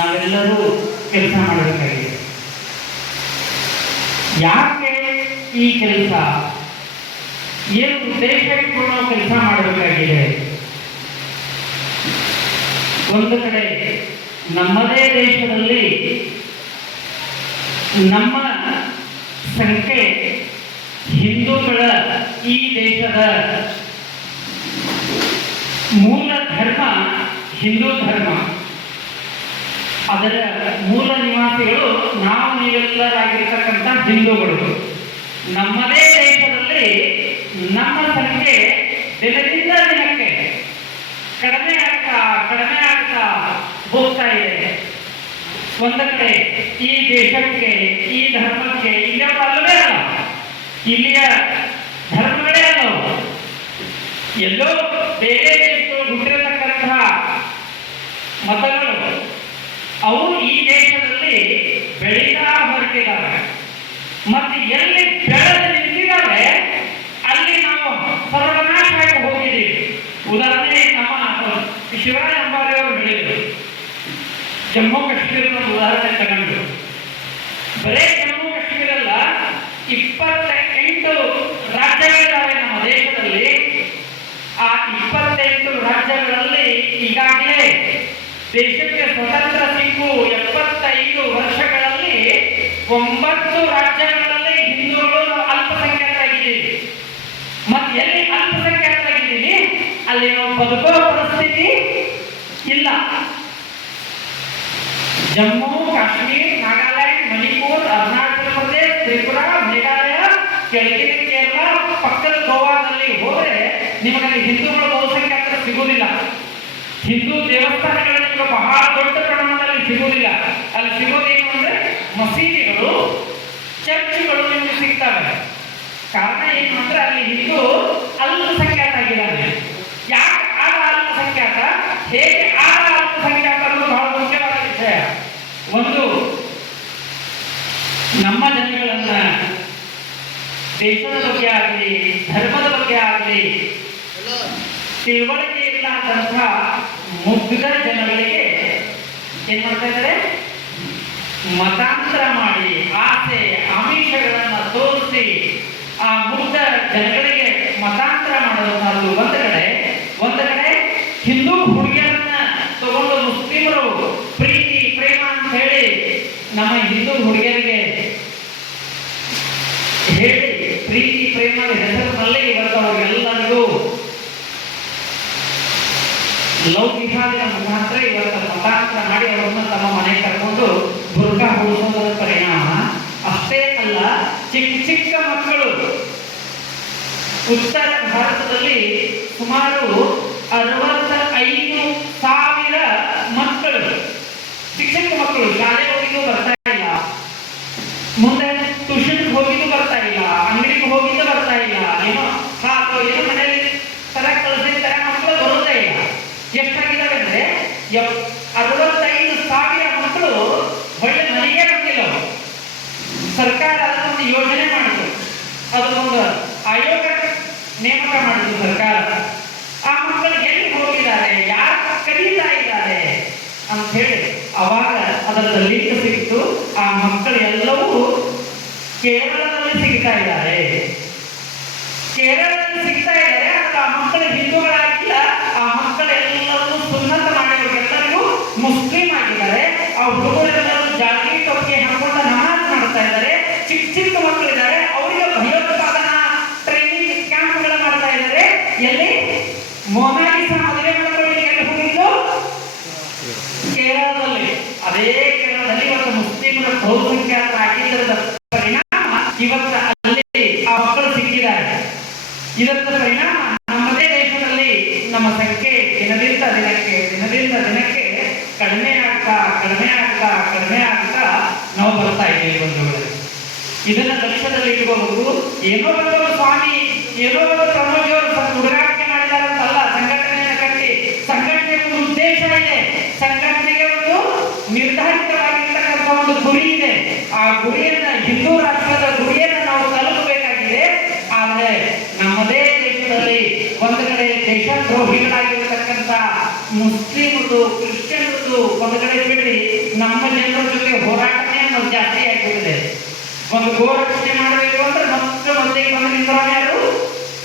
ನಾವೆಲ್ಲರೂ ಕೆಲಸ ಮಾಡಬೇಕಾಗಿದೆ. ಯಾಕೆ ಈ ಕೆಲಸ, ಏನು ಉದ್ದೇಶ ಇಟ್ಕೊಂಡು ನಾವು ಕೆಲಸ ಮಾಡಬೇಕಾಗಿದೆ? ಒಂದು ಕಡೆ ನಮ್ಮದೇ ದೇಶದಲ್ಲಿ ನಮ್ಮ ಸಂಖ್ಯೆ ಹಿಂದೂಗಳ ಈ ದೇಶದ ಮೂಲ ಧರ್ಮ ಹಿಂದೂ ಧರ್ಮ. ಅದರ ಮೂಲ ನಿವಾಸಿಗಳು ನಾವು ನೀವೆಲ್ಲರಾಗಿರ್ತಕ್ಕಂಥ ಹಿಂದೂಗಳು. ನಮ್ಮದೇ ದೇಶದಲ್ಲಿ ನಮ್ಮ ಸಂಖ್ಯೆ ದಿನದಿಂದ ದಿನಕ್ಕೆ ಕಡಿಮೆ ಆಗ್ತಾ ಹೋಗ್ತಾ ಇದೆ. ಒಂದು ಕಡೆ ಈ ದೇಶಕ್ಕೆ, ಈ ಧರ್ಮಕ್ಕೆ ಇಲ್ಲಿಯ ಅಲ್ಲವೇ ಅಲ್ಲ, ಇಲ್ಲಿಯ ಧರ್ಮಗಳೇ ಅಲ್ಲವು. ಎಲ್ಲೋ ಬೇರೆ ದೇಶಗಳು ಹುಟ್ಟಿರತಕ್ಕಂತಹ ಮತಗಳು ಅವು ಈ ದೇಶದಲ್ಲಿ ಬೆಳೀತಾ ಹೊರಟಿದ್ದಾವೆ. ಮತ್ತೆ ಎಲ್ಲಿ ಬೆಳೆದು ನಿಂತಿದ್ದಾವೆ ಅಲ್ಲಿ ನಾವು ಸರ್ವನಾಶಕ್ಕೆ ಹೋಗಿದ್ದೀವಿ. ಉದಾಹರಣೆ ನಮ್ಮ ಶಿವರಾಜ ಅಂಬಾರಿ ಅವರು ಹೇಳಿದರು, ಜಮ್ಮು ಕಾಶ್ಮೀರದ ಉದಾಹರಣೆ ತಗೊಂಡು, ಬರೇ ಜಮ್ಮು ಕಾಶ್ಮೀರ ಅಲ್ಲ, 28 ರಾಜ್ಯಗಳಿದ್ದಾವೆ ನಮ್ಮ ದೇಶದಲ್ಲಿ. ಆ 28 ರಾಜ್ಯಗಳಲ್ಲಿ ಈಗಾಗಲೇ ದೇಶಕ್ಕೆ ಸ್ವತಂತ್ರ ಸಿಕ್ಕು 75 ವರ್ಷಗಳಲ್ಲಿ 9 ರಾಜ್ಯಗಳಲ್ಲಿ ಹಿಂದೂಗಳು ಅಲ್ಪಸಂಖ್ಯಾತರಾಗಿದ್ದೀವಿ. ಮತ್ತೆ ಎಲ್ಲಿ ಅಲ್ಪಸಂಖ್ಯಾತರಾಗಿದ್ದೀವಿ ಅಲ್ಲಿ ನಾವು ಬದುಕೋ ಪರಿಸ್ಥಿತಿ ಇಲ್ಲ. ಜಮ್ಮು ಕಾಶ್ಮೀರ್, ನಾಗಾಲ್ಯಾಂಡ್, ಮಣಿಪುರ್, ಅರುಣಾಚಲ ಪ್ರದೇಶ, ತ್ರಿಪುರಾ, ಮೇಘಾಲಯ, ಕೆಳಗಿನ ಕೇರಳ, ಪಕ್ಕದ ಗೋವಾದಲ್ಲಿ ಹೋದರೆ ನಿಮಗೆ ಹಿಂದೂಗಳು ಬಹುಸಂಖ್ಯಾತರು ಸಿಗುವುದಿಲ್ಲ. ಹಿಂದೂ ದೇವಸ್ಥಾನಗಳು ನಿಮಗೆ ಬಹಳ ದೊಡ್ಡ ಪ್ರಮಾಣದಲ್ಲಿ ಸಿಗುವುದಿಲ್ಲ. ಅಲ್ಲಿ ಸಿಗೋದೇನು ಅಂದ್ರೆ ಮಸೀದಿಗಳು, ಚರ್ಚ್ಗಳು ನಿಮಗೆ ಸಿಗ್ತವೆ. ಕಾರಣ ಏನು ಅಂದ್ರೆ ಅಲ್ಲಿ ಹಿಂದೂ ಅಲ್ಪಸಂಖ್ಯಾತ ಆಗಿದ್ದಾನೆ. ಯಾಕೆ ಆದ ಅಲ್ಪಸಂಖ್ಯಾತ, ಹೇಗೆ ಆದ ಅಲ್ಪಸಂಖ್ಯಾತ ಅನ್ನೋದು ಬಹಳ ಮುಖ್ಯವಾದ ವಿಷಯ. ಒಂದು, ನಮ್ಮ ಜನಗಳನ್ನ ದೇಶದ ಬಗ್ಗೆ ಆಗಲಿ, ಧರ್ಮದ ಬಗ್ಗೆ ಆಗಲಿ ತಿಳುವಳಿಕೆ ಇಲ್ಲ ಅಂತಹ ಮುಗ್ಧ ಜನಗಳಿಗೆ ಏನ್ ಮಾಡ್ತಾ ಇದ್ದಾರೆ, ಮತಾಂತರ ಮಾಡಿ ಆಸೆ ಆಮಿಷಗಳನ್ನ ತೋರಿಸಿ ಆ ಮುಗ್ಧ ಜನಗಳಿಗೆ ಮತಾಂತರ ಮಾಡುವಂತಹದ್ದು ಒಂದು ಕಡೆ ಹಿಂದೂ ಹುಡುಗಿಯರನ್ನ ತಗೊಂಡು ಮುಸ್ಲಿಮರು ಪ್ರೀತಿ ಪ್ರೇಮ ಅಂತ ಹೇಳಿ ನಮ್ಮ ಹಿಂದೂ ಹುಡುಗಿಯರಿಗೆ ಹೇಳಿ ಪ್ರೀತಿ ಪ್ರೇಮದ ಹೆಸರಿನಲ್ಲಿ ಇವತ್ತು ಅವರಿಗೆಲ್ಲರಿಗೂ ಲೌಕಿಕಾದಿನ ಮುಖಾಂತರ ಇವತ್ತು ಮತಾಂತರ ಮಾಡಿ ಅವರನ್ನು ತಮ್ಮ ಮನೆಗೆ ಕರ್ಕೊಂಡು ಬುರ್ಕಾ ಹೊಡಿಸೋದರ ಪರಿಣಾಮ ಅಷ್ಟೇ ಅಲ್ಲ, ಚಿಕ್ಕ ಮಕ್ಕಳು ಉತ್ತರ ಭಾರತದಲ್ಲಿ ಸುಮಾರು 65,000 ಮಕ್ಕಳು, ಚಿಕ್ಕ ಮಕ್ಕಳು ಶಾಲೆ ಹೋಗಿದ್ದು ಬರ್ತಾ ಇಲ್ಲ, ಮುಂದೆ ಟ್ಯೂಷನ್ ಹೋಗಿದ್ದು ಬರ್ತಾ ಇಲ್ಲ, ಅಂಗಡಿಗೆ ಹೋಗಿದ್ದು ಬರ್ತಾ ಇಲ್ಲ, ಏನೋ ಮನೆಯಲ್ಲಿ ತರ ಕಳಿಸಿರ್ತಾರೆ, ಮಕ್ಕಳು ಬರೋದೇ ಇಲ್ಲ. ಎಷ್ಟಾಗಿದ್ದಾವೆ ಅಂದ್ರೆ 65,000 ಮಕ್ಕಳು ಒಳ್ಳೆ ಮನೆಗೆ ಬಂದಿಲ್ಲ. ಸರ್ಕಾರ ಅದಕ್ಕೊಂದು ಯೋಜನೆ ಮಾಡಿತು, ಅದಕ್ಕೊಂದು ಆಯೋಗ ನೇಮಕ ಮಾಡಿತು ಸರ್ಕಾರ. ಆ ಮಕ್ಕಳು ಎಲ್ಲಿ ಹೋಗಿದ್ದಾರೆ, ಯಾರು ಕಲಿತಾ ಇದ್ದಾರೆ ಅಂತ ಹೇಳಿ ಅವಾಗ ಅದರ ಲಿಂಕ್ ಸಿಕ್ತು. ಆ ಮಕ್ಕಳು ಎಲ್ಲವೂ ಕೇರಳದಲ್ಲಿ ಸಿಗ್ತಾ ಇದ್ದಾರೆ. ಆ ಮಕ್ಕಳು ಹಿಂದೂಗಳಾಗಿಲ್ಲ, ಆ ಮಕ್ಕಳೆಲ್ಲರೂ ಸುನ್ನತ ಮಾಡಿದವರಿಗೆಲ್ಲರಿಗೂ ಮುಸ್ಲಿಂ ಆಗಿದ್ದಾರೆ. ಆ ಹುಡುಗರೆಲ್ಲರೂ ಜಾತಿ ಟೊಕ್ಕೆ ಹಾಕೊಂಡು ನಮಾಜ್ ಮಾಡ್ತಾ ಇದ್ದಾರೆ. ಚಿಕ್ಕ ಮಕ್ಕಳಿದ್ದಾರೆ, ಅವರಿಗೆ ಭಯೋತ್ಪಾದನಾ ಟ್ರೈನಿಂಗ್ ಕ್ಯಾಂಪ್ಗಳು ಮಾಡ್ತಾ ಇದ್ದಾರೆ. ಎಲ್ಲಿ ಮೊನಾಲಿಸಾ ಮದುವೆ ಮಾಡ್ಕೊಳ್ಳಿ ಎಲ್ಲಿ ಹೋಗಿದ್ದು, ಕೇರಳದಲ್ಲಿ. ಅದೇ ಕೇರಳದಲ್ಲಿ ಇವತ್ತು ಮುಸ್ಲಿಮರ ಬಹುಸಂಖ್ಯಾತರಾಗಿದ್ದರ ಪರಿಣಾಮ ಇವತ್ತು ಅಲ್ಲಿ ಆ ಮಕ್ಕಳು ಸಿಕ್ಕಿದ್ದಾರೆ. ಇದರ ಪರಿಣಾಮ ನಮ್ಮದೇ ದೇಶದಲ್ಲಿ ನಮ್ಮ ಸಂಖ್ಯೆ ದಿನದಿಂದ ದಿನಕ್ಕೆ ಕಡಿಮೆ ಆಗ್ತಾ ನಾವು ಬರ್ತಾ ಇದ್ದೀವಿ ಬಂಧುಗಳೇ. ಇದನ್ನ ಲಕ್ಷ್ಯದಲ್ಲಿ ಇಟ್ಕೋಬೇಕು. ಏನೋ ಒಂದು ಸ್ವಾಮಿ, ಏನೋ ಒಂದು ಪ್ರಮೋದಿಯವರು ಉದ್ಘಾಟನೆ ಮಾಡಿದಾರಂತಲ್ಲ, ಸಂಘಟನೆಯನ್ನು ಕಟ್ಟಿ. ಸಂಘಟನೆಗೆ ಒಂದು ಉದ್ದೇಶ ಇದೆ, ಸಂಘಟನೆಗೆ ಒಂದು ನಿರ್ಧಾರಿತವಾಗಿರ್ತಕ್ಕಂಥ ಒಂದು ಗುರಿ ಇದೆ. ಆ ಗುರಿಯನ್ನ, ಹಿಂದೂ ರಾಷ್ಟ್ರದ ಗುರಿಯನ್ನ ನಾವು ತಲುಪಬೇಕಾಗಿದೆ. ಆದರೆ ನಮ್ಮದೇ ದೇಶದಲ್ಲಿ ಒಂದು ಕಡೆ ದೇಶದ್ರೋಹಿಗಳಾಗಿರ್ತಕ್ಕಂಥ ಮುಸ್ಲಿಮರು, ಕ್ರಿಶ್ಚಿಯನ್ರು ಒಂದು ಕಡೆ ಬಿಡಿ ನಮ್ಮ ಜನರ ಜೊತೆ ಹೋರಾಟನೇ ಅನ್ನೋದು ಜಾಸ್ತಿ ಆಗಿಬಿಟ್ಟಿದೆ. ಒಂದು ಗೋರಕ್ಷಣೆ ಮಾಡಬೇಕು ಅಂದ್ರೆ ಮತ್ತೆ ಬಂದು ನಿಂತ್ರಾನೆ ಯಾರು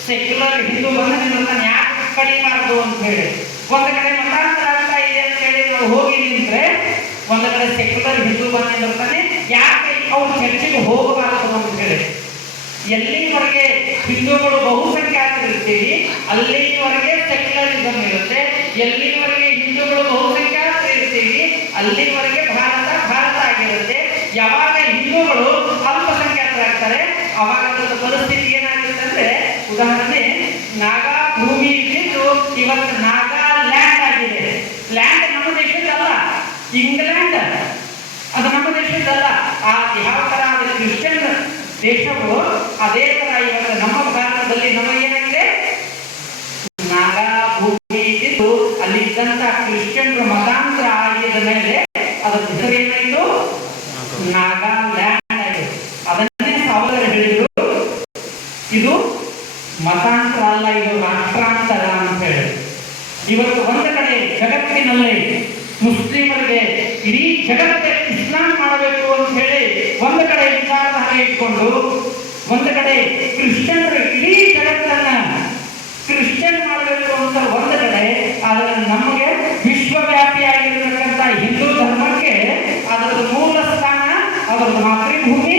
ಸೆಕ್ಯುಲರ್ ಹಿಂದೂ ಬಂದು ನಿಂತಾನೆ, ಯಾಕೆ ಕಡಿಬಾರ್ದು ಅಂತ ಹೇಳಿ. ಒಂದು ಕಡೆ ಮತಾಂತರ ಆಗ್ತಾ ಇದೆ ಅಂತ ಹೇಳಿ ನಾವು ಹೋಗಿ ನಿಂತ್ರೆ ಒಂದು ಕಡೆ ಸೆಕ್ಯುಲರ್ ಹಿಂದೂ ಬಂದು ನಿಂತಿರ್ತಾನೆ, ಯಾಕೆ ಅವ್ರು ಚರ್ಚೆಗೆ ಹೋಗಬಾರದು ಅಂತ ಹೇಳಿ. ಎಲ್ಲಿವರೆಗೆ ಹಿಂದೂಗಳು ಬಹುಸಂಖ್ಯಾತರಿರ್ತೀವಿ ಅಲ್ಲಿವರೆಗೆ ಸೆಕ್ಯುಲರಿಸಂ ಇರುತ್ತೆ, ಎಲ್ಲಿವರೆಗೆ ಹಿಂದೂಗಳು ಬಹುಸಂಖ್ಯಾತರಿರ್ತೀವಿ ಅಲ್ಲಿವರೆಗೆ ಭಾರತ ಭಾರತ ಆಗಿರುತ್ತೆ. ಯಾವಾಗ ಹಿಂದೂಗಳು ಅಲ್ಪಸಂಖ್ಯಾತರಾಗ್ತಾರೆ ಅವಾಗ ಅದರ ಪರಿಸ್ಥಿತಿ ಏನಾಗುತ್ತೆ ಅಂದ್ರೆ, ಉದಾಹರಣೆ ನಾಗಾ ಭೂಮಿ ಇದ್ದು ಇವತ್ತು ನಾಗಾಲ್ಯಾಂಡ್ ಆಗಿದೆ. ಲ್ಯಾಂಡ್ ನಮ್ಮ ದೇಶದಲ್ಲ, ಇಂಗ್ಲೆಂಡ್ ಅದು ನಮ್ಮ ದೇಶದಲ್ಲ. ಯಾವ ತರ ಅದು ಕ್ರಿಶ್ಚಿಯನ್ ದೇಶವು ಅದೇ ತರ ಇವತ್ತು ನಮ್ಮ ಭಾರತದಲ್ಲಿ ನಮಗೇನಾಗಿದೆ, ನಾಗಾ ಭೂಮಿ ಇದ್ದು ಅಲ್ಲಿ ಇದ್ದಂತ ಕ್ರಿಶ್ಚಿಯನ್ರು ಮತಾಂತರ ಆಗಿದ ಮೇಲೆ ಅದರ ಹೆಸರೇನಾಯಿತು, ನಾಗಾಲ್ಯಾಂಡ್ ಆಗಿದೆ. ಅದನ್ನೇ ಸಾವರ್ಕರ್ ಹೇಳಿದ್ರು, ಇದು ಮತಾಂತರ ಅಲ್ಲ, ಇದು ರಾಷ್ಟ್ರಾಂತರ ಅಂತ ಹೇಳಿ. ಇವತ್ತು ಒಂದು ಕಡೆ ಜಗತ್ತಿನಲ್ಲಿ ಮುಸ್ಲಿಮರಿಗೆ ಇಡೀ ಜಗತ್ತೇ ಇಸ್ಲಾಂ ಮಾಡಬೇಕು ಅಂತ ಹೇಳಿ ಒಂದು ಕಡೆ ವಿಚಾರಧಾರೆ ಇಟ್ಕೊಂಡು, ಒಂದು ಕಡೆ ಕ್ರಿಶ್ಚಿಯನ್ರು ಇಡೀ ಜಗತ್ತನ್ನ ಕ್ರಿಶ್ಚಿಯನ್ ಮಾಡಬೇಕು ಅಂತ ಒಂದು ಕಡೆ, ಆದರೆ ನಮಗೆ ವಿಶ್ವವ್ಯಾಪಿಯಾಗಿರತಕ್ಕಂಥ ಹಿಂದೂ ಧರ್ಮಕ್ಕೆ ಅದರ ಮೂಲ ಸ್ಥಾನ ಅದರ ಮಾತೃಭೂಮಿ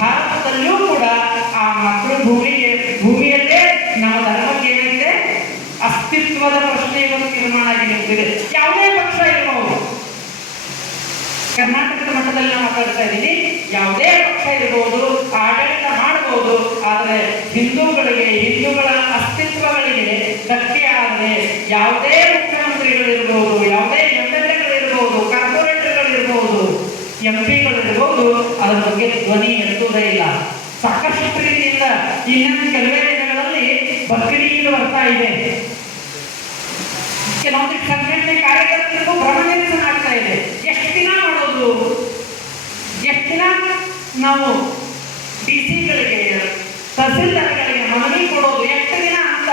ಭಾರತದಲ್ಲಿಯೂ ಕೂಡ ಆ ಭೂಮಿಯಲ್ಲೇ ನಮ್ಮ ಧರ್ಮಕ್ಕೆ ಏನೈತೆ ಅಸ್ತಿತ್ವದ ಪ್ರಶ್ನೆ ಇವತ್ತು ನಿರ್ಮಾಣ ಆಗಿ ನಿಂತಿದೆ. ಯಾವುದೇ ಪಕ್ಷ ಇರಬಹುದು, ಕರ್ನಾಟಕದ ಮಟ್ಟದಲ್ಲಿ ನಾವು ಮಾತಾಡ್ತಾ ಇದ್ದೀನಿ, ಯಾವುದೇ ಪಕ್ಷ ಇರಬಹುದು, ಆಡಳಿತ ಮಾಡಬಹುದು, ಆದರೆ ಹಿಂದೂಗಳ ಅಸ್ತಿತ್ವಗಳಿಗೆ ಧಕ್ಕೆ ಆದರೆ ಯಾವುದೇ ಮುಖ್ಯಮಂತ್ರಿಗಳಿರ್ಬಹುದು, ಯಾವುದೇ MLAಗಳಿರ್ಬಹುದು, ಕಾರ್ಪೊರೇಟರ್ಗಳಿರ್ಬಹುದು, MP ಗಳಿರ್ಬಹುದು, ಅದರ ಬಗ್ಗೆ ಧ್ವನಿ ಎತ್ತುವುದೇ ಇಲ್ಲ. ಸಾಕಷ್ಟು ರೀತಿಯಿಂದ ಇನ್ನೊಂದು ಕೆಲವೇ ದಿನಗಳಲ್ಲಿ ಬಕ್ರೀದ್ ಬರ್ತಾ ಇದೆ. ಕೆಲವೊಂದು ಸಂಘಟನೆ ಕಾರ್ಯಕರ್ತರಿಗೂ ಭ್ರಮನಿರಸನ ಆಗ್ತಾ ಇದೆ. ಎಷ್ಟು ದಿನ ಮಾಡೋದು, ಎಷ್ಟು ದಿನ ನಾವು DC ಗಳಿಗೆ ತಹಸೀಲ್ದಾರ್ಗಳಿಗೆ ಮನವಿ ಕೊಡೋದು, ಎಷ್ಟು ದಿನ ಅಂತ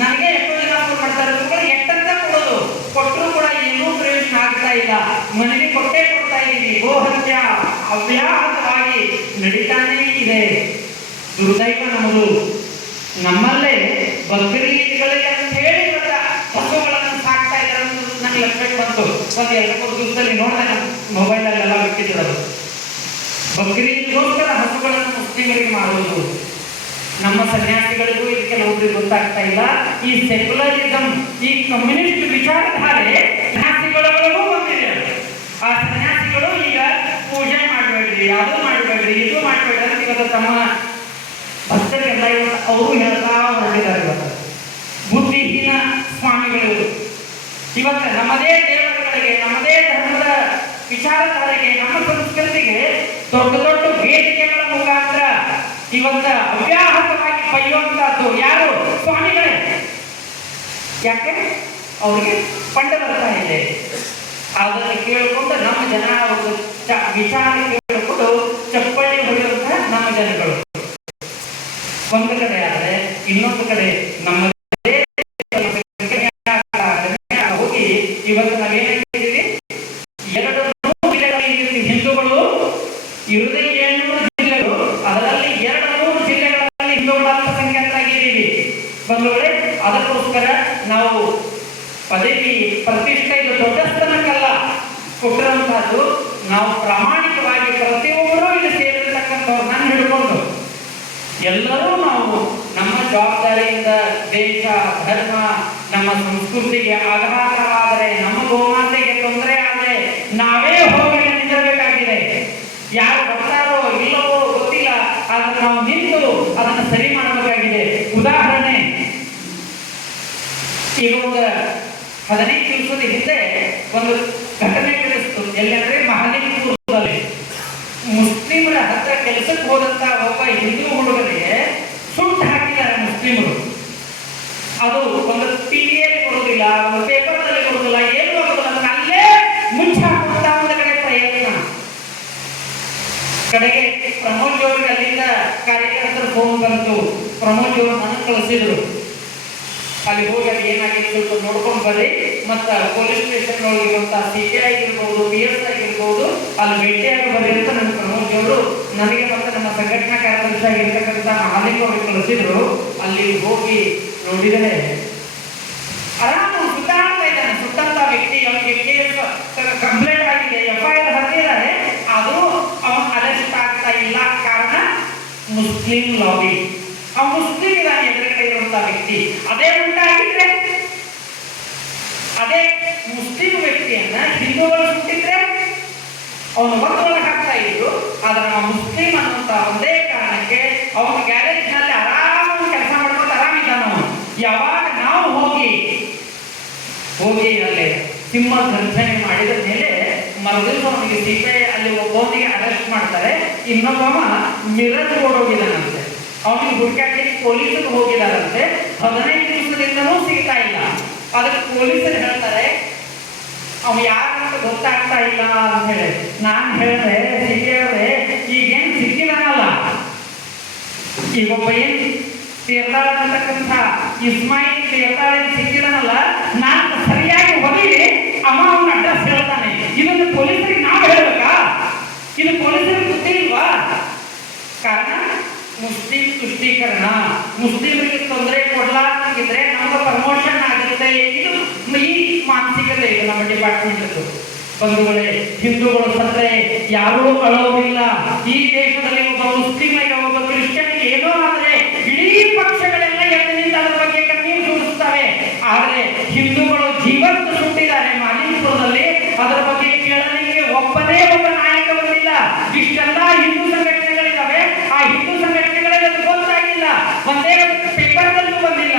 ನನಗೆ ಎಷ್ಟು ದಿನ ಮಾಡ್ತಾರೆ, ಎಷ್ಟಂತ ಕೊಡೋದು, ಕೊಟ್ಟರು ಕೂಡ ಏನೂ ಪ್ರಯೋಜನ ಆಗ್ತಾ ಇಲ್ಲ. ಮನವಿ ಕೊಟ್ಟೇ ಕೊಡ್ತಾ ಇದ್ದೀವಿ, ಗೋಹತ್ಯ ಅವ್ಯಾಹತವಾಗಿ ನಡೀತಾನೇ ಇದೆ. ದುರ್ದೈವ ನಮ್ಮದು, ನಮ್ಮಲ್ಲೇ ಬಕ್ರೀದ್ಗಳಿಗೆ ಅಂತ ಹೇಳಿ ಹಸುಗಳನ್ನು ಸಾಕ್ತಾ ಇದ್ದಾರೆ ಅಂತ ನನಗೆ ಲಕ್ಷಕ್ಕೆ ಬಂತು. ಒಂದು 2-3 ದಿವಸದಲ್ಲಿ ನೋಡಿದೆ, ನಮ್ಮ ಮೊಬೈಲಲ್ಲೆಲ್ಲ ಬಿಟ್ಟಿದ್ರು. ಬಕ್ರೀದ್ಗೋಸ್ಕರ ಹಸುಗಳನ್ನು ಮುಸ್ಲಿಮರಿಗೆ ಮಾಡುವುದು. ನಮ್ಮ ಸನ್ಯಾಸಿಗಳಿಗೂ ಇದಕ್ಕೆ ಕೆಲವೊಬ್ಬರಿಗೆ ಗೊತ್ತಾಗ್ತಾ ಇಲ್ಲ. ಈ ಸೆಕ್ಯುಲರಿಸಂ, ಈ ಕಮ್ಯುನಿಸ್ಟ್ ವಿಚಾರಧಾರೆ ಸನ್ಯಾಸಿಗಳಿಗೂ ಬಂದಿದೆ. ಆ ಸನ್ಯಾಸಿಗಳು ಈಗ ಪೂಜೆ ಮಾಡಬೇಡ್ರಿ, ಅದು ಮಾಡಬೇಡ್ರಿ, ಇದು ಮಾಡಬೇಡ್ರಿ ಅಂತ ಇವತ್ತು ತಮ್ಮ ಭಕ್ತರಿಗೆಲ್ಲ ಅವರು ಹೇಳ್ತಾ ಹೊರಟಿದ್ದಾರೆ. ಇವತ್ತು ಬುದ್ಧಿಹೀನ ಸ್ವಾಮಿಗಳು ಇವತ್ತು ನಮ್ಮದೇ ದೇವರುಗಳಿಗೆ, ನಮ್ಮದೇ ಧರ್ಮದ ವಿಚಾರಧಾರೆಗೆ, ನಮ್ಮ ಸಂಸ್ಕೃತಿಗೆ ದೊಡ್ಡ ದೊಡ್ಡ ವೇದಿಕೆಗಳ ಮುಖಾಂತರ ಇವತ್ತು ಅವ್ಯಾಹತವಾಗಿ ಬೈಯುವಂತಹದ್ದು ಯಾರು? ಸ್ವಾಮಿಗಳೇ. ಯಾಕೆ? ಅವರಿಗೆ ಪಂಡ ಬರ್ತಾ ಇದೆ. ಅದನ್ನು ಕೇಳಿಕೊಂಡು ನಮ್ಮ ಜನ ಅವರು ವಿಚಾರ ಕೇಳಿಕೊಂಡು ಚಪ್ಪಳಿ ಹೊಡೆಯುವಂತಹ ನಮ್ಮ ಜನಗಳು ಒಂದು ಕಡೆ ಆದರೆ, ಇನ್ನೊಂದು ಕಡೆ ನಮ್ಮ ಹೋಗಿ ಇವತ್ತು ನಾವೇನಿದ್ದೀವಿ 200 ಜಿಲ್ಲೆಗಳಲ್ಲಿ ಹಿಂದೂಗಳು ಇರುವುದೇ 700 ಜಿಲ್ಲೆಗಳು, ಅದರಲ್ಲಿ 200 ಜಿಲ್ಲೆಗಳಲ್ಲಿ ಹಿಂದೂಗಳು ಅಲ್ಪಸಂಖ್ಯಾತರಾಗಿದ್ದೀವಿ ಬಂಧುಗಳೇ. ಅದಕ್ಕೋಸ್ಕರ ನಾವು ಪದವಿ ಪ್ರತಿಷ್ಠೆ ಇದು ದೊಡ್ಡ ಸ್ಥಾನಕ್ಕಲ್ಲ ಕೊಟ್ಟಿರುವಂತಹದ್ದು. ನಾವು ಪ್ರಾಮಾಣಿಕವಾಗಿ ಪ್ರತಿಯೊಬ್ಬರೂ ಇಲ್ಲಿ ಸೇರಿರ್ತಕ್ಕಂಥವ್ರು ನಾನು ಹಿಡ್ಕೊಂಡು ಎಲ್ಲರೂ ನಾವು ನಮ್ಮ ಜವಾಬ್ದಾರಿಯಿಂದ ದೇಶ, ಧರ್ಮ, ನಮ್ಮ ಸಂಸ್ಕೃತಿಗೆ ಆಘಾತವಾದರೆ, ನಮ್ಮ ಗೋಮಾತೆಗೆ ತೊಂದರೆ ಆದರೆ ನಾವೇ ಹೋಗಿ ನಿಂತಿರಬೇಕಾಗಿದೆ. ಯಾರು ಬರ್ತಾರೋ ಇಲ್ಲವೋ ಗೊತ್ತಿಲ್ಲ, ಆದ್ರೆ ನಾವು ನಿಂತು ಅದನ್ನು ಸರಿ ಮಾಡಬೇಕಾಗಿದೆ. ಉದಾಹರಣೆ, ಈಗ ಒಂದು 15 ದಿವಸದ ಹಿಂದೆ ಒಂದು ಘಟನೆ ನಡೆಸಿತು. ಎಲ್ಲಂದ್ರೆ ಮಹಾಲಿಂಗಪುರದಲ್ಲಿ ಮುಸ್ಲಿಮರ ಹತ್ರ ಕೆಲಸಕ್ಕೆ ಹೋದಂತ ಒಬ್ಬ ಹಿಂದೂ ಹುಡುಗನಿಗೆ ಸುಟ್ಟು ಹಾಕಿದ್ದಾರೆ ಮುಸ್ಲಿಮರು. ಅದು ಒಂದು ಟಿವಿಯಲ್ಲಿ ಕೊಡುವುದಿಲ್ಲ, ಒಂದು ಪೇಪರ್ನಲ್ಲಿ ಕೊಡುವುದಿಲ್ಲ, ಏನು ಆಗುದಿಲ್ಲ, ಅಲ್ಲೇ ಮುಚ್ಚಾಕುವಂತ ಒಂದು ಕಡೆ ಪ್ರಯತ್ನ. ಕಡೆಗೆ ಪ್ರಮೋದ್ ಅವರಿಗೆ ಅಲ್ಲಿಂದ ಕಾರ್ಯಕರ್ತರ ಫೋನ್ ಬಂತು. ಪ್ರಮೋದ್ ಅವರು ನನಗೆ ಕಳಿಸಿದ್ರು, ಅಲ್ಲಿ ಹೋಗಿ ಅದು ಏನಾಗಿತ್ತು ಸ್ವಲ್ಪ ನೋಡ್ಕೊಂಡು ಬರ್ರಿ. ಮತ್ತು ಪೊಲೀಸ್ ಸ್ಟೇಷನ್ ಒಳಗಿರುವಂಥ CPI ಆಗಿರ್ಬೋದು, PS ಆಗಿರ್ಬೋದು, ಅಲ್ಲಿ ಭೇಟಿಯಾಗಿ ಬರ್ರಿ ಅಂತ ನಮ್ಮ ಪ್ರಮೋದ್ ಅವರು ನನಗೆ ಮತ್ತು ನಮ್ಮ ಸಂಘಟನಾ ಕಾರ್ಯದರ್ಶಿ ಆಗಿರ್ತಕ್ಕಂಥ ಮಹಾಲಿಂಗ ಅವ್ರಿಗೆ ಕಳಿಸಿದ್ರು. ಅಲ್ಲಿ ಹೋಗಿ ನೋಡಿದರೆ ಆರಾಮ ಸುತ್ತಾಡ್ತಾ ಇದ್ದಾನೆ. ಸುತ್ತಂತ ವ್ಯಕ್ತಿ ಅವನಿಗೆ ಕೇಸ್ ಕಂಪ್ಲೇಂಟ್ ಆಗಿದೆ, FIR ಹಾಕಿದ್ದಾರೆ, ಆದರೂ ಅವನು ಅರೆಸ್ಟ್ ಆಗ್ತಾ ಇಲ್ಲ. ಕಾರಣ ಮುಸ್ಲಿಂ ಲಾಬಿ. ಆ ಮುಸ್ಲಿಂ ಇದ್ದಾನೆ ಎದುರುಗಡೆ ಇರುವಂತ ವ್ಯಕ್ತಿ. ಅದೇ ಉಂಟಾಗಿದ್ರೆ, ಅದೇ ಮುಸ್ಲಿಂ ವ್ಯಕ್ತಿಯನ್ನ ಹಿಂದೂಗಳು ಸುಟ್ಟಿದ್ರೆ ಅವನು ಒತ್ತೊಳಗೆ ಹಾಕ್ತಾ ಇದ್ರು. ಆದ್ರೆ ನಾವು ಮುಸ್ಲಿಂ ಅನ್ನುವಂತ ಒಂದೇ ಕಾರಣಕ್ಕೆ ಅವನ ಗ್ಯಾರೇಜ್ ನಲ್ಲಿ ಆರಾಮಾಗಿ ಕೆಲಸ ಮಾಡ್ಕೊಂಡು ಆರಾಮಿದ್ದಾನ ಅವನು. ಯಾವಾಗ ನಾವು ಹೋಗಿ ಅಲ್ಲಿ ಸಿಂಹ ಗರ್ಜನೆ ಮಾಡಿದ ಮೇಲೆ ಮರುದಿವಸ ಅವನಿಗೆ CPI ಅಲ್ಲಿ ಒಬ್ಬನಿಗೆ ಅರೆಸ್ಟ್ ಮಾಡ್ತಾರೆ, ಇನ್ನೊಬ್ಬ ಮಿರಜ್ ಹೋಗಿದ್ದಾನಂತೆ. ಅವನಿಗೆ ಹುಡುಕಾಡ್ಲಿಕ್ಕೆ ಪೊಲೀಸರು ಹೋಗಿದಾರಂತೆ. 15 ದಿವಸದಿಂದನೂ ಸಿಗ್ತಾ ಇಲ್ಲ. ಅದಕ್ಕೆ ಪೊಲೀಸರು ಹೇಳ್ತಾರೆ ಅವ್ನು ಯಾರಂತ ಗೊತ್ತಾಗ್ತಾ ಇಲ್ಲ ಅಂತ ಹೇಳಿ. ನಾನು ಹೇಳಿದೆ CPI ಅವರೇ, ಈಗೇನು ಸಿಕ್ಕಿದಾನಲ್ಲ, ಈಗ ಒಬ್ಬ ಏನು ತೀರ್ದಾಳ ಅಂತಕ್ಕಂಥ ಇಸ್ಮಾಯಿಲ್ ತೀರ್ದಾಳ ಸಿಕ್ಕಿದಾನಲ್ಲ, ನಾನು ಸರಿಯಾಗಿ ಹೊರಗೆ ಅಮ್ಮ ಅವನ ಅಡ್ರೆಸ್ ಹೇಳ್ತಾನೆ. ಇದನ್ನು ಪೊಲೀಸರಿಗೆ ನಾವು ಹೇಳ್ಬೇಕಾ? ಇದು ಪೊಲೀಸರಿಗೆ ಗೊತ್ತೇ ಇಲ್ವಾ? ಕಾರಣ ಮುಸ್ಲಿಂ ತುಷ್ಟೀಕರಣ. ಮುಸ್ಲಿಮರಿಗೆ ತೊಂದರೆ ಕೊಡ್ಲಾಗಿದ್ರೆ ನಮ್ಗೆ ಪ್ರಮೋಷನ್ ಆಗುತ್ತೆ. ಇದು ಈ ಮಾನಸಿಕತೆ ಇದೆ ನಮ್ಮ ಡಿಪಾರ್ಟ್ಮೆಂಟ್. ಬಂಧುಗಳೇ, ಹಿಂದೂಗಳು ಸತ್ರೆ ಯಾರೂ ಅಳೋದಿಲ್ಲ. ಈ ದೇಶದಲ್ಲಿ ಒಬ್ಬ ಮುಸ್ಲಿಮಿಗೆ, ಒಬ್ಬ ಕ್ರಿಶ್ಚಿಯನ್ಗೆ ಏನೋ ಆದರೆ ಇಡೀ ಪಕ್ಷಗಳೆಲ್ಲ ಎದ್ದಿನಿಂದ ಅದರ ಬಗ್ಗೆ ಕಣ್ಣೀರು ಸುರಿಸುತ್ತವೆ. ಆದರೆ ಹಿಂದೂಗಳು ಜೀವಂತ ಸುಟ್ಟಿದ್ದಾರೆ ಮಾಲಿಕಪುರದಲ್ಲಿ. ಅದರ ಬಗ್ಗೆ ಕೇಳಲಿಕ್ಕೆ ಒಬ್ಬನೇ ಒಬ್ಬ ನಾಯಕ ಬಂದಿಲ್ಲ. ಇಷ್ಟೆಲ್ಲ ಹಿಂದೂ ಸಂಘಟನೆಗಳಿದ್ದಾವೆ, ಆ ಹಿಂದೂ ಸಂಘಟನೆಗಳಲ್ಲಿ ಅದು ಗೊತ್ತಾಗಿಲ್ಲ, ಒಂದೇ ಪೇಪರ್ನಲ್ಲೂ ಬಂದಿಲ್ಲ.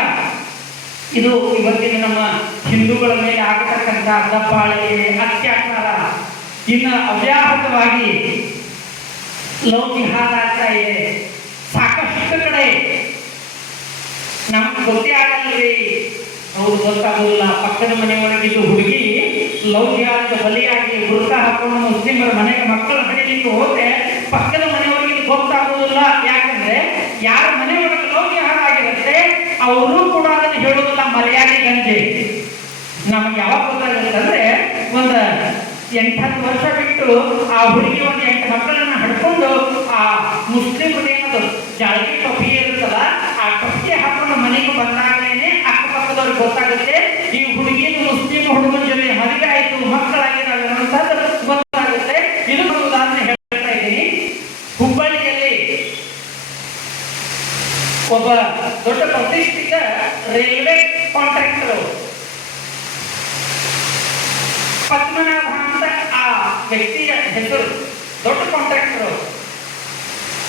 ಇದು ಇವತ್ತಿನ ನಮ್ಮ ಹಿಂದೂಗಳ ಮೇಲೆ ಆಗತಕ್ಕಂಥ ದಬ್ಬಾಳಿಕೆ, ಅತ್ಯಾಚಾರ ಇನ್ನು ಅವ್ಯಾಹತವಾಗಿ ಲವ್ ಜಿಹಾದ್ ಆಗ್ತಾ ಇದೆ. ಸಾಕಷ್ಟು ಕಡೆ ನಮ್ಗೆ ಗೊತ್ತೇ ಆಗಲ್ರಿ, ಹೌದು ಗೊತ್ತಾಗೋದಿಲ್ಲ. ಪಕ್ಕದ ಮನೆಯೊಳಗಿದ್ದು ಹುಡುಗಿ ಲವ್ ಜಿಹಾದ್ ಬಲಿಯಾಗಿ ಬುರ್ಕ ಹಾಕೊಂಡು ಮುಸ್ಲಿಮರ ಮನೆಗೆ ಮಕ್ಕಳು ಹಡಿಲಿಕ್ಕೆ ಹೋದ್ರೆ ಪಕ್ಕದ ಮನೆಯವರಿಗೆ ಗೊತ್ತಾಗೋದಿಲ್ಲ. ಯಾಕಂದ್ರೆ ಯಾರ ಮನೆಯೊಳಗೆ ಲವ್ ಜಿಹಾದ್ ಆಗಿರುತ್ತೆ ಅವರು ಕೂಡ ಅದನ್ನು ಹೇಳೋದಿಲ್ಲ, ಮರ್ಯಾದೆ ಗಂಜೆ. ನಮಗೆ ಯಾವಾಗ ಗೊತ್ತಾಗುತ್ತೆ ಅಂದ್ರೆ ಒಂದು 8-10 ವರ್ಷ ಬಿಟ್ಟು ಆ ಹುಡುಗಿ ಒಂದು 8 ಮಕ್ಕಳನ್ನ ಹಡ್ಕೊಂಡು ಆ ಮುಸ್ಲಿಮರು ಏನದು ಜಾಳಗಿ ಟೊಪ್ಪಿ ಇರುತ್ತಲ್ಲ, ಆ ಟೊಪ್ಪಿ ಹಾಕೊಂಡು ಮನೆಗೆ ಬಂದಾಗಲೇನೆ ಅಕ್ಕಪಕ್ಕದವ್ರಿಗೆ ಗೊತ್ತಾಗುತ್ತೆ ಈ ಹುಡುಗಿನ ಮುಸ್ಲಿಂ ಹುಡುಗನ ಜೊತೆ ಮದುವೆ ಆಯ್ತು, ಮಕ್ಕಳಾಗಿದ್ದಾವೆ ಅನ್ನೋಂಥದ್ದು ಗೊತ್ತಾಗುತ್ತೆ. ಇದು ಒಂದು ಉದಾಹರಣೆ ಹೇಳ್ತಾ ಇದ್ದೀನಿ. ಹುಬ್ಬಳ್ಳಿಯಲ್ಲಿ ಒಬ್ಬ ದೊಡ್ಡ ಪ್ರತಿಷ್ಠಿತ ರೈಲ್ವೆ ಕಾಂಟ್ರಾಕ್ಟರ್ ಪದ್ಮನಾಭ ಅಂತ ಆ ವ್ಯಕ್ತಿಯ ಹೆಸರು, ದೊಡ್ಡ ಕಾಂಟ್ರಾಕ್ಟರ್.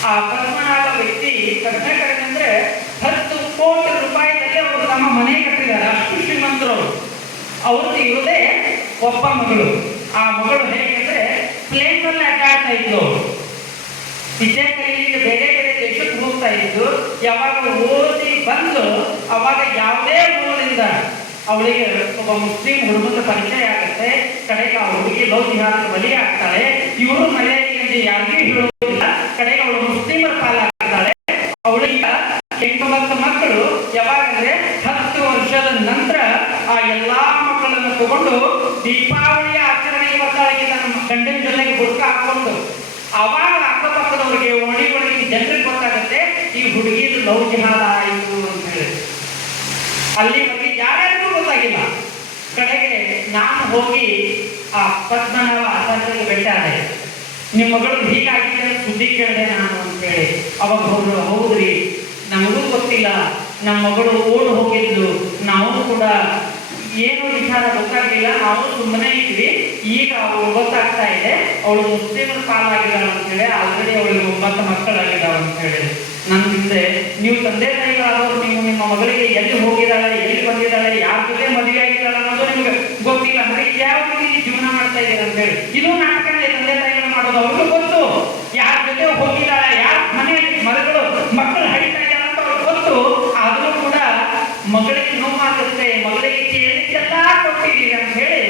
ಆ ಪದ್ಮನಾಭ ವ್ಯಕ್ತಿ ಕಡಿಮೆ ಅಂದ್ರೆ 10 ಕೋಟಿ ರೂಪಾಯಿದಲ್ಲಿ ಅವರು ತಮ್ಮ ಮನೆ ಕಟ್ಟಿದ್ದಾರೆ. ಅಷ್ಟು ಶ್ರೀಮಂತರು. ಅವ್ರದ್ದು ಇರೋದೇ ಒಬ್ಬ ಮಗಳು. ಆ ಮಗಳು ಹೇಗೆಂದ್ರೆ ಪ್ಲೇನ್ ನಲ್ಲಿ ಅಡ್ಡಾಡ್ತಾ ಇದ್ರು. ವಿದ್ಯೆ ಕಲಿಯಲಿಕ್ಕೆ ಬೇರೆ ಬೇರೆ ದೇಶಕ್ಕೆ ಹೋಗ್ತಾ ಇದ್ದು. ಯಾವಾಗ ಓದಿ ಬಂದು ಅವಾಗ ಯಾವುದೇ ಮೂಲದಿಂದ ಅವಳಿಗೆ ಒಬ್ಬ ಮುಸ್ಲಿಂ ಹುಡುಗನ ಪರಿಚಯ ಆಗುತ್ತೆ. ಕಡೆಗೆ ಆ ಹುಡುಗಿ ಲವ್ ಜಿಹಾದ್ ಬಲಿ ಆಗ್ತಾಳೆ. ಇವರು ಮರ್ಯಾದೆಗೆ ಯಾರಿಗೂ ಹೇಳೋದಿಲ್ಲ. ಕಡೆಗೆ ಅವಳು ಮುಸ್ಲಿಮರ ಪಾಲಾಗ್ತಾಳೆ. ಅವಳಿಗೆ 8-9 ಮಕ್ಕಳು. ಯಾವಾಗಂದ್ರೆ 10 ವರ್ಷದ ನಂತರ ಆ ಎಲ್ಲಾ ಮಕ್ಕಳನ್ನು ತಗೊಂಡು ದೀಪಾವಳಿಯ ಆಚರಣೆಗೆ ಬರ್ತಾಳೆ ತನ್ನ ಗಂಡನ ಜೊತೆಗೆ ಬುರ್ಕ ಹಾಕೊಂಡು. ಅವಾಗ ಅಕ್ಕಪಕ್ಕದವ್ರಿಗೆ ಒಣಗಿ ಜನರಿಗೆ ಗೊತ್ತಾಗುತ್ತೆ ಈ ಹುಡುಗಿದು ಲವ್ ಜಿಹಾದ್ ಆಯಿತು ಅಂತ ಹೇಳಿ. ಅಲ್ಲಿವರೆಗೆ ಯಾರ್ಯಾರಿಗೂ ಗೊತ್ತಾಗಿಲ್ಲ. ಕಡೆಗೆ ನಾನು ಹೋಗಿ ಆ ಪದ್ಮನಾಭ ಆಚಾರ್ಯರಿಗೆ ಭೇಟಿ ಆದೆ. ನಿಮ್ಮ ಮಗಳು ಹೀಗಾಗಿದೆ ಸುದ್ದಿ ಕೇಳಿದೆ ನಾನು ಅಂತ ಹೇಳಿ. ಅವಾಗ ಹೋದ್ರು, ಹೌದ್ರಿ ನಮಗೂ ಗೊತ್ತಿಲ್ಲ, ನಮ್ಮ ಮಗಳು ಓಡ್ ಹೋಗಿದ್ಲು, ನಾವು ಕೂಡ ಏನು ವಿಚಾರ ಗೊತ್ತಾಗಲಿಲ್ಲ, ನಾವು ಸುಮ್ಮನೆ ಇದ್ವಿ. ಈಗ ಅವಳು ಗೊತ್ತಾಗ್ತಾ ಇದೆ ಅವಳು ಮುಸ್ಲಿಮರ ಪಾಲಾಗಿದ್ದಾಳೆ ಅಂತ ಹೇಳಿ. ಆಲ್ರೆಡಿ ಅವಳಿಗೆ 9 ಮಕ್ಕಳಾಗಿದ್ದಾವೆ ಅಂತ ಹೇಳಿ. ನನ್ನ ಹಿಂದೆ ನೀವು ತಂದೆ ತಾಯಿಗಳಾದವರು ನೀವು ನಿಮ್ಮ ಮಗಳಿಗೆ ಎಲ್ಲಿ ಹೋಗಿದ್ದಾಳೆ, ಎಲ್ಲಿ ಬಂದಿದ್ದಾಳೆ, ಯಾರ ಜೊತೆ ಮದುವೆ ಆಗಿದ್ದಾಳೆ ಅನ್ನೋದು ನಿಮ್ಗೆ ಗೊತ್ತಿಲ್ಲ ಅಂದ್ರೆ ಯಾವ ರೀತಿ ಜೀವನ ಮಾಡ್ತಾ ಇದ್ದೀರ ಅಂತ ಹೇಳಿ. ಇದು ನಾಟಕನೇ ತಂದೆ ತಾಯಿಗಳು ಮಾಡೋದು. ಅವ್ರಿಗೂ ಗೊತ್ತು ಯಾರ ಜೊತೆ ಹೋಗಿದ್ದಾಳೆ, ಯಾರ ಮನೆಯಲ್ಲಿ ಮಕ್ಕಳು ಹಡಿತಾ ಇದ್ದಾಳೆ ಅಂತ ಅವ್ರಿಗೆ ಗೊತ್ತು. ಆದರೂ ಕೂಡ ಮಗಳಿಗೆ ನೋವಾಗುತ್ತೆ, ಮಗಳಿಗೆ ಕೇಳಿದ್ದೆಲ್ಲ ಕೊಟ್ಟಿದ್ದೀರಿ ಅಂತ ಹೇಳಿ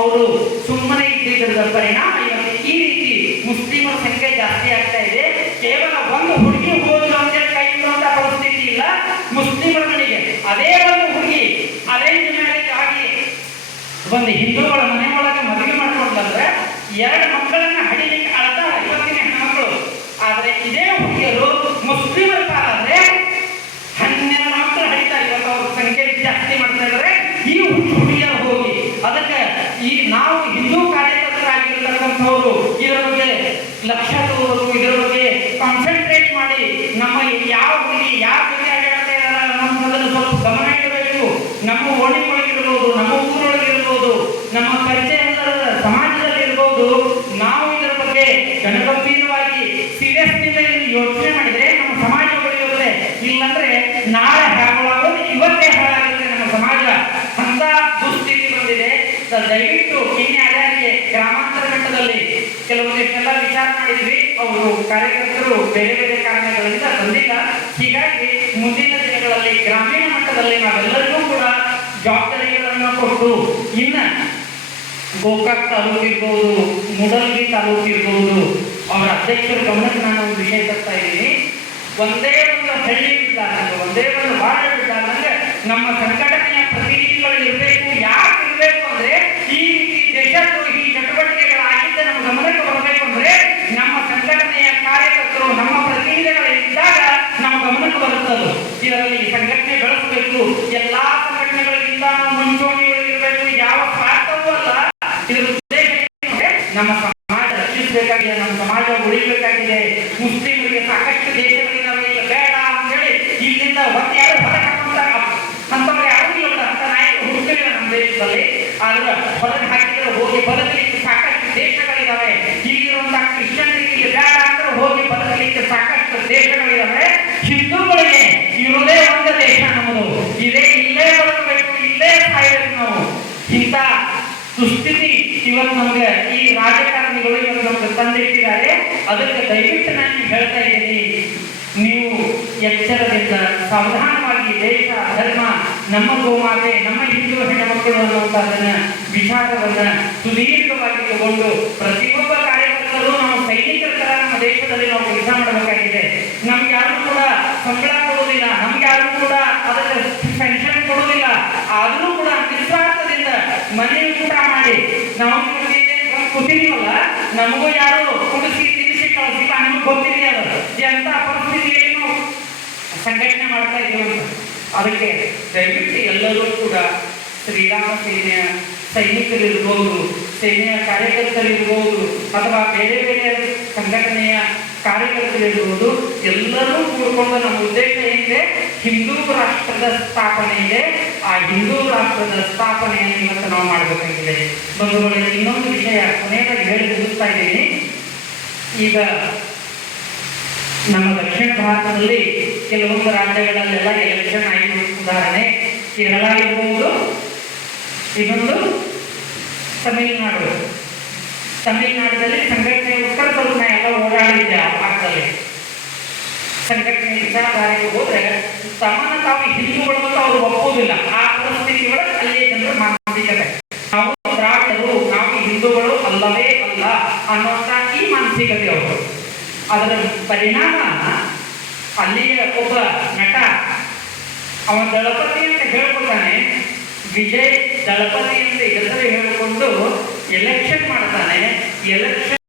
ಅವರು ಸುಮ್ಮನೆ ಇದ್ದಿದ್ದರ ಪರಿಣಾಮ ಇವತ್ತು ಈ ರೀತಿ ಮುಸ್ಲಿಮರ ಸಂಖ್ಯೆ ಜಾಸ್ತಿ ಆಗ್ತಾ ಇದೆ. ಕೇವಲ ಒಂದು ಹುಡುಗಿ ಹೋದ್ರು ಅಂತೇಳಿ ಕೈ ಇಡುವಂತ ಪರಿಸ್ಥಿತಿ ಇಲ್ಲ ಮುಸ್ಲಿಮರ ಮನೆಗೆ. ಅದೇ ಒಂದು ಹುಡುಗಿ ಒಂದು ಹಿಂದೂಗಳ ಮನೆ ಒಳಗೆ ಮದುವೆ ಮಾಡ್ಕೊಂಡ್ರೆ 2 ಮಕ್ಕಳನ್ನ ಹಡಿಲಿಕ್ಕೆ ಅಳ್ತಾರ ಇವತ್ತಿನ ಹೆಣ್ಮಕ್ಳು. ಆದ್ರೆ ಇದೇ ಹುಡುಗಿಯರು ಮುಸ್ಲಿಮರ ಕಾಲಾದ್ರೆ 12 ಮಕ್ಕಳು ಹಡಿತಾರೆ. ಇವತ್ತು ಅವ್ರ ಸಂಖ್ಯೆ ಜಾಸ್ತಿ ಮಾಡ್ತಾ ಇದ್ದಾರೆ ಈ ಹುಡುಗಿಯರು ಹೋಗಿ. ಅದಕ್ಕೆ ಈ ನಾವು ಹಿಂದೂ ಕಾರ್ಯಕರ್ತರಾಗಿರ್ತಕ್ಕಂಥವ್ರು ಇದರ ಬಗ್ಗೆ ಲಕ್ಷ್ಯ ತೋರೋದು, ಇದರ ಬಗ್ಗೆ ಕಾನ್ಸಂಟ್ರೇಟ್ ಮಾಡಿ ನಮ್ಮ ಯಾವ ಹುಡುಗಿ ಯಾವ ಜೊತೆ ಆಡಾಡ್ತಾ ಇದಾರ ಅನ್ನೋದನ್ನು ಸ್ವಲ್ಪ ಗಮನ ಇಡಬೇಕು. ನಮ್ಮ ಓಣಿಗೊಳಗಿರ್ಬೋದು, ನಮ್ಮ ಊರೊಳಗಿರ್ಬೋದು, ನಮ್ಮ ಪರಿಚಯದ ಸಮಾಜದಲ್ಲಿ ಇರ್ಬೋದು, ನಾವು ಇದರ ಬಗ್ಗೆ ಗಣಗಂಭೀರವಾಗಿ ಸೀರಿಯಸ್ನಿಂದ ಯೋಚನೆ ಮಾಡಿದ್ರೆ ನಮ್ಮ ಸಮಾಜ ಉಳಿಯುತ್ತೆ. ಇಲ್ಲಂದ್ರೆ ನಾಳೆ ಹಾಳಾಗೋದು ಇವತ್ತೇ ಹಾಳಾಗುತ್ತೆ ನಮ್ಮ ಸಮಾಜ. ಅಂತ ದುಸ್ಥಿತಿ ಬಂದಿದೆ. ದಯವಿಟ್ಟು ನಿನ್ನೆ ಅದಾರಿಗೆ ಗ್ರಾಮಾಂತರ ಮಟ್ಟದಲ್ಲಿ ಕೆಲವೊಂದಿಷ್ಟೆಲ್ಲ ವಿಚಾರ ಮಾಡಿದ್ವಿ. ಅವರು ಕಾರ್ಯಕರ್ತರು ಬೇರೆ ಬೇರೆ ಕಾರಣಗಳಿಂದ ಬಂದಿಲ್ಲ. ಹೀಗಾಗಿ ಮುಂದಿನ ದಿನಗಳಲ್ಲಿ ಗ್ರಾಮೀಣ ಮಟ್ಟದಲ್ಲಿ ನಾವೆಲ್ಲರಿಗೂ ಕೂಡ ಜವಾಬ್ದಾರಿಗಳನ್ನು ಕೊಟ್ಟು ಇನ್ನ ಗೋಕಾಕ್ ತಾಲೂಕು ಇರ್ಬೋದು, ಮೂಡಲ್ಗಿ ತಾಲೂಕು ಇರ್ಬೋದು, ಅವರ ಅಧ್ಯಕ್ಷರ ಗಮನಕ್ಕೆ ನಾನು ಒಂದು ವಿಷಯ ತರ್ತಾ ಇದ್ದೀನಿ. ಒಂದೇ ಒಂದು ಹಳ್ಳಿ ಬಿಟ್ಟಾಗ, ಒಂದೇ ಒಂದು ವಾರ್ಡ್ ಬಿಟ್ಟಾಗ ನಮ್ಮ ಸಂಘಟನೆಯ ಪ್ರತಿನಿಧಿಗಳು ಇರಬೇಕು. ಯಾಕೆ ಇರಬೇಕು ಅಂದ್ರೆ ಈ ರೀತಿ ದೇಶದ್ರೋಹಿ ಚಟುವಟಿಕೆಗಳಾಗಿದ್ದ ನಮ್ಮ ಗಮನಕ್ಕೆ ಬರಬೇಕು ಅಂದ್ರೆ ನಮ್ಮ ಸಂಘಟನೆಯ ಕಾರ್ಯಕರ್ತರು, ನಮ್ಮ ಪ್ರತಿನಿಧಿಗಳು ಇದ್ದಾಗ ನಮ್ಮ ಗಮನಕ್ಕೆ ಬರುತ್ತದೆ. ಇದರಲ್ಲಿ ಸಂಘಟನೆ ಬೆಳೆಸಬೇಕು. ಎಲ್ಲಾ ಸಂಘಟನೆಗಳಿಗಿಂತ ಮುಂಚೂಣಿಗಳಿರಬೇಕು. ಯಾವ ಸ್ವಾರ್ಥವೂ ಅಲ್ಲ. ಇದರ ಉದ್ದೇಶ ನಮ್ಮ ಸಮಾಜ ರಕ್ಷಿಸಬೇಕಾಗಿದೆ, ನಮ್ಮ ಸಮಾಜ ಉಳಿಬೇಕಾಗಿದೆ. ಮುಸ್ಲಿಮರಿಗೆ ಸಾಕಷ್ಟು ದೇಶಗಳಿದ್ದಾವೆ, ಬೇಡ ಅಂತ ಹೇಳಿ ಇಲ್ಲಿಂದ ಮತ್ತೆ ಯಾರು ಹೊರಗೆ ಹಾಕೊಂತಾರೆ ಅಂತವ್ರು ಯಾರು ಇಲ್ಲ. ಅಂತ ನಾಯಕರು ಹುಡುಕಲಿಲ್ಲ ನಮ್ಮ ದೇಶದಲ್ಲಿ. ಆದ್ರೆ ಹೊರಗೆ ಹಾಕಿದ್ರೆ ಹೋಗಿ ಬದುಕಲಿಕ್ಕೆ ಸಾಕಷ್ಟು ದೇಶಗಳಿದ್ದಾವೆ. ಇಲ್ಲಿರುವಂತಹ ಕ್ರಿಶ್ಚಿಯನ್ರಿಗೆ ಬೇಡ ಅಂದ್ರೆ ಹೋಗಿ ಬದುಕಲಿಕ್ಕೆ ಸಾಕಷ್ಟು ದೇಶಗಳಿದ್ದಾವೆ. ಹಿಂದೂಗಳಿಗೆ ಇರೋದೇ ಒಂದು ದೇಶ ನಮ್ಮದು. ಇಲ್ಲೇ ಬದುಕಬೇಕು, ಇಲ್ಲೇ ಸಾಯಬೇಕು ನಾವು. ಇಂಥ ದುಸ್ಥಿತಿ ಇವತ್ತು ನಮ್ಗೆ ಈ ರಾಜಕಾರಣಿಗಳು ಇವತ್ತು ನಮ್ಗೆ ತಂದಿಟ್ಟಿದ್ದಾರೆ. ಅದಕ್ಕೆ ದಯವಿಟ್ಟು ನಾನು ಹೇಳ್ತಾ ಇದ್ದೀನಿ, ನೀವು ಎಚ್ಚರದಿಂದ ಸಾವಧಾನವಾಗಿ ದೇಶ, ಧರ್ಮ, ನಮ್ಮ ಗೋಮಾತೆ, ನಮ್ಮ ಹಿಂದೂ ಹೆಣ್ಣುಮಕ್ಕಳು ಅನ್ನುವಂಥದ್ದನ್ನ ವಿಚಾರವನ್ನ ಸುದೀರ್ಘವಾಗಿ ತಗೊಂಡು ಪ್ರತಿಯೊಬ್ಬ ಕಾರ್ಯಕರ್ತರು ನಾವು ಸೈನಿಕರ ತರ ನಮ್ಮ ದೇಶದಲ್ಲಿ ನಾವು ಕೆಲಸ ಮಾಡಬೇಕಾಗಿದೆ. ನಮ್ಗೆ ಯಾರು ಕೂಡ ಸಂಬಳ ಕೊಡುವುದಿಲ್ಲ, ನಮ್ಗೆ ಯಾರು ಕೂಡ ಅದಕ್ಕೆ ಪೆನ್ಷನ್ ಕೊಡುವುದಿಲ್ಲ. ಆದರೂ ಕೂಡ ನಿಸ್ವಾರ್ಥದಿಂದ ಮನೆ ಊಟ ಮಾಡಿ ನಾವು ಕೂತಿದೀವಲ್ಲ, ನಮಗೂ ಯಾರು ಕುಡಿಸಿ ತಿನ್ನಿಸಿ ಕಳಿಸಿಲ್ಲ. ನಮ್ಗೆ ಗೊತ್ತಿದೆ ಅದು ಎಂತ ಪರಿಸ್ಥಿತಿಯಲ್ಲಿ ನಾವು ಸಂಘಟನೆ ಮಾಡ್ತಾ ಇದ್ದೀವಿ ಅಂತ. ಅದಕ್ಕೆ ದಯವಿಟ್ಟು ಎಲ್ಲರೂ ಕೂಡ ಶ್ರೀರಾಮ ಸೇನೆಯ ಸೈನಿಕರಿರ್ಬೋದು, ಸೇನೆಯ ಕಾರ್ಯಕರ್ತರಿರ್ಬೋದು, ಅಥವಾ ಬೇರೆ ಬೇರೆ ಸಂಘಟನೆಯ ಕಾರ್ಯಕರ್ತರಿರ್ಬೋದು, ಎಲ್ಲರೂ ಕೂಡಿಕೊಂಡು ನಮ್ಮ ಉದ್ದೇಶ ಏನಿದೆ, ಹಿಂದೂ ರಾಷ್ಟ್ರದ ಸ್ಥಾಪನೆ ಇದೆ. ಆ ಹಿಂದೂ ರಾಷ್ಟ್ರದ ಸ್ಥಾಪನೆಯನ್ನು ಇವತ್ತು ನಾವು ಮಾಡಬೇಕಾಗಿದೆ. ಬಂಧುಗಳೇ, ಇನ್ನೊಂದು ವಿಷಯ ಕೊನೆಯದಾಗಿ ಹೇಳಿ ಮುಗಿಸ್ತಾ ಇದ್ದೀನಿ. ಈಗ ನಮ್ಮ ದಕ್ಷಿಣ ಭಾರತದಲ್ಲಿ ಕೆಲವೊಂದು ರಾಜ್ಯಗಳಲ್ಲೆಲ್ಲ ಎಲೆಕ್ಷನ್ ಆಯಿತು. ಉದಾಹರಣೆ ಕೇರಳ ಇರ್ಬೋದು, ಇನ್ನೊಂದು ತಮಿಳುನಾಡು. ತಮಿಳುನಾಡಿನಲ್ಲಿ ಸಂಘಟನೆ ಉತ್ತರ ಸ್ವಲ್ಪ ಎಲ್ಲ ಓಡಾಡಿದ್ದೆ. ಆ ಭಾಗದಲ್ಲಿ ಸಂಘಟನೆ ವಿಚಾರಧಾರೆಗೆ ಹೋದ್ರೆ ತಮ್ಮನ್ನ ತಾವು ಹಿಂದೂಗಳು ಅಂತ ಅವರು ಒಪ್ಪುವುದಿಲ್ಲ. ಆ ಪರಿಸ್ಥಿತಿ ಒಳಗೆ ಅಲ್ಲಿ ಜನರು ಮಾನಸಿಕತೆ, ನಾವು ದ್ರಾವಿಡರು, ನಾವು ಹಿಂದೂಗಳು ಅಲ್ಲವೇ ಅಲ್ಲ ಅನ್ನುವಂಥ ಈ ಮಾನಸಿಕತೆ ಅವರು. ಅದರ ಪರಿಣಾಮ ಅಲ್ಲಿಯ ಒಬ್ಬ ನಟ, ಅವನ ದಳಪತಿ ಅಂತ ಹೇಳ್ಕೊತಾನೆ, ವಿಜಯ್ ದಳಪತಿ ಅಂತ ಹೆಸರು ಹೇಳಿಕೊಂಡು ಎಲೆಕ್ಷನ್ ಮಾಡ್ತಾನೆ. ಎಲೆಕ್ಷನ್